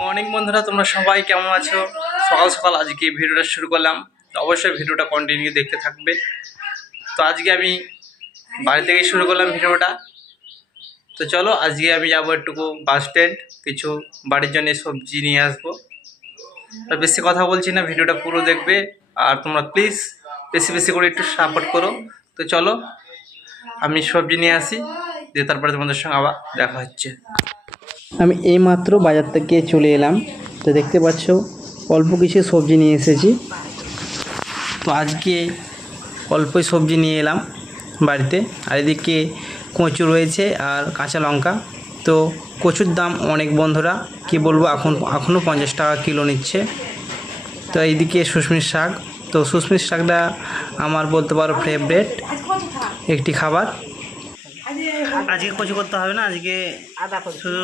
Morning বন্ধুরা, তোমরা সবাই কেমন আছো? সকাল সকাল আজকে ভিডিওটা শুরু করলাম, তো অবশ্যই ভিডিওটা কন্টিনিউ দেখতে থাকবে। তো আজকে আমি বাড়ি থেকেই শুরু করলাম ভিডিওটা। তো চলো, আজকে আমি যাবো একটুকু বাস স্ট্যান্ড, কিছু বাড়ির জন্য সবজি নিয়ে আসবো। আর বেশি কথা বলছি না, ভিডিওটা পুরো দেখবে। আর তোমরা প্লিজ বেশি বেশি করে একটু সাপোর্ট করো। তো চলো, আমি সবজি নিয়ে আসি, দিয়ে তারপরে তোমাদের সঙ্গে আবার দেখা হচ্ছে। আমি এইমাত্র বাজার থেকে চলে এলাম। তো দেখতে পাচ্ছ অল্প কিছু সবজি নিয়ে এসেছি। তো আজকে অল্পই সবজি নিয়ে এলাম বাড়িতে। আর এদিকে কচু রয়েছে আর কাঁচা লঙ্কা। তো কচুর দাম অনেক বন্ধুরা, কি বলবো, এখনও 50 টাকা কিলো নিচ্ছে। তো এইদিকে শুশমির শাক। তো শুশমির শাকটা আমার বলতে পারো ফেভারিট একটি খাবার। আজকে কচু করতে হবে না, আজকে শুধু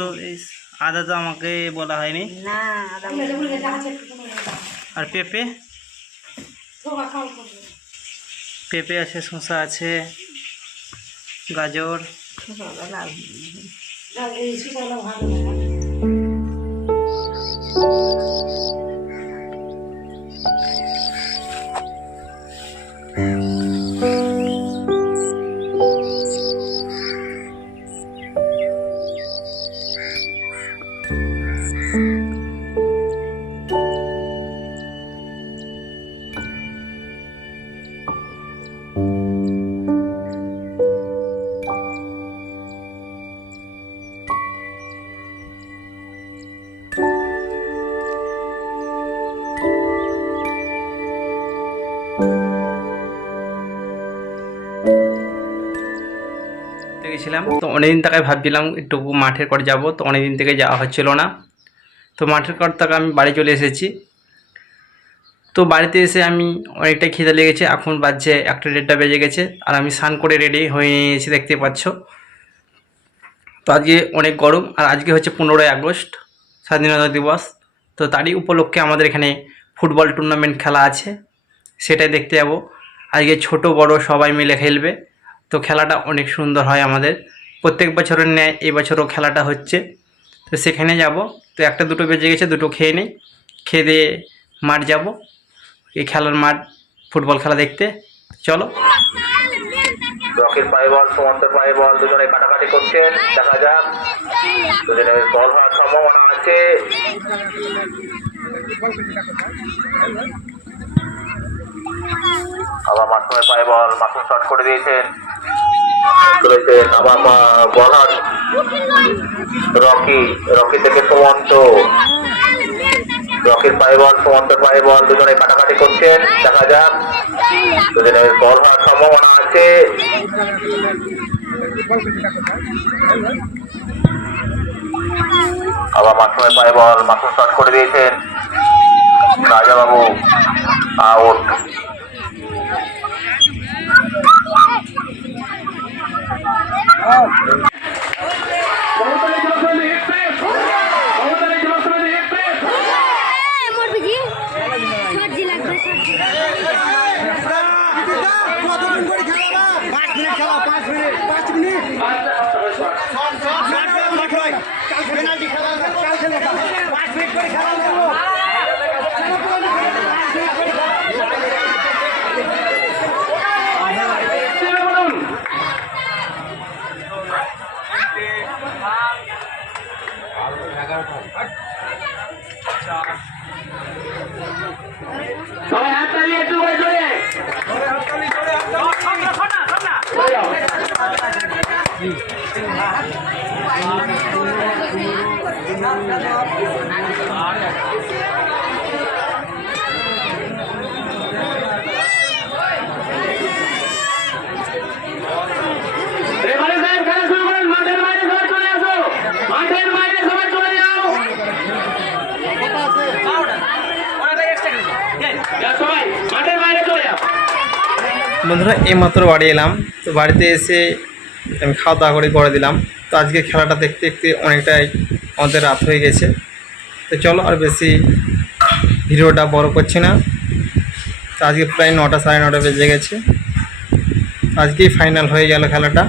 আদা তো আমাকে বলা হয়নি। আর পেঁপে পেঁপে আছে, শসা আছে, গাজর। গেছিলাম, তো অনেকদিন থেকে ভাবছিলাম একটু মাঠের করে যাব, তো অনেকদিন থেকে যাওয়া হচ্ছিল না। তো মাঠের কর থেকে আমি বাড়ি চলে এসেছি। তো বাড়িতে এসে আমি অনেকটাই খিদে লেগেছে, এখন বাজছে 1:30 বেজে গেছে। আর আমি স্নান করে রেডি হয়ে নিয়েছি, দেখতে পাচ্ছ। তো আজকে অনেক গরম, আর আজকে হচ্ছে 15ই আগস্ট, স্বাধীনতা দিবস। তো তারই উপলক্ষে আমাদের এখানে ফুটবল টুর্নামেন্ট খেলা আছে, সেটাই দেখতে যাব। আজকে ছোট বড় সবাই মিলে খেলবে। তো খেলাটা অনেক সুন্দর হয় আমাদের, প্রত্যেক বছরের ন্যায় এবছরও খেলাটা হচ্ছে। তো সেখানে যাব। তো 1-2 বেজে গেছে, দুটো খেয়ে নেই, খেয়ে দিয়ে মাঠ যাব, এই খেলার মাঠ, ফুটবল খেলা দেখতে। চলো। রকির পায়ে বল, সুমন্তের পায়ে বল, দুজনে কাটাকাটি করছেন, দেখা যাক দুজনের বল হওয়ার সম্ভাবনা আছে। আবার মাসুমের পায়ে বল, মাসুম শট করে দিয়েছেন, চলেছেন আবার বল রকি থেকে সুমন্ত। রকির পায়ে বল, সুমন্তের পায়ে বল, দুজনে কাটাকাটি করছেন, দেখা যাক দুজনের বল হওয়ার সম্ভাবনা আছে। আবার মাসুমের পায়ে বল, মাসুম শট করে দিয়েছেন, রাজা বাবু আউট। সবাই হাত তালিয়ে একটু করে জোরে বন্ধুরা, এইমাত্র বাড়ি এলাম। তো বাড়িতে এসে আমি খাওয়া দাওয়া করে দিলাম। তো আজকে খেলাটা দেখতে দেখতে অনেকটাই আমাদের রাত হয়ে গেছে। তো চলো, আর বেশি ভিডিওটা বড় করছি না। তো আজকে প্রায় 9টা 9:30 বেজে গেছে। আজকেই ফাইনাল হয়ে গেল খেলাটা।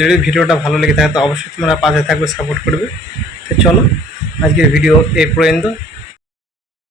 যদি ভিডিওটা ভালো লেগে থাকে তো অবশ্যই তোমরা পাশে থাকবে, সাপোর্ট করবে। তো চলো আজকের ভিডিও এই পর্যন্ত।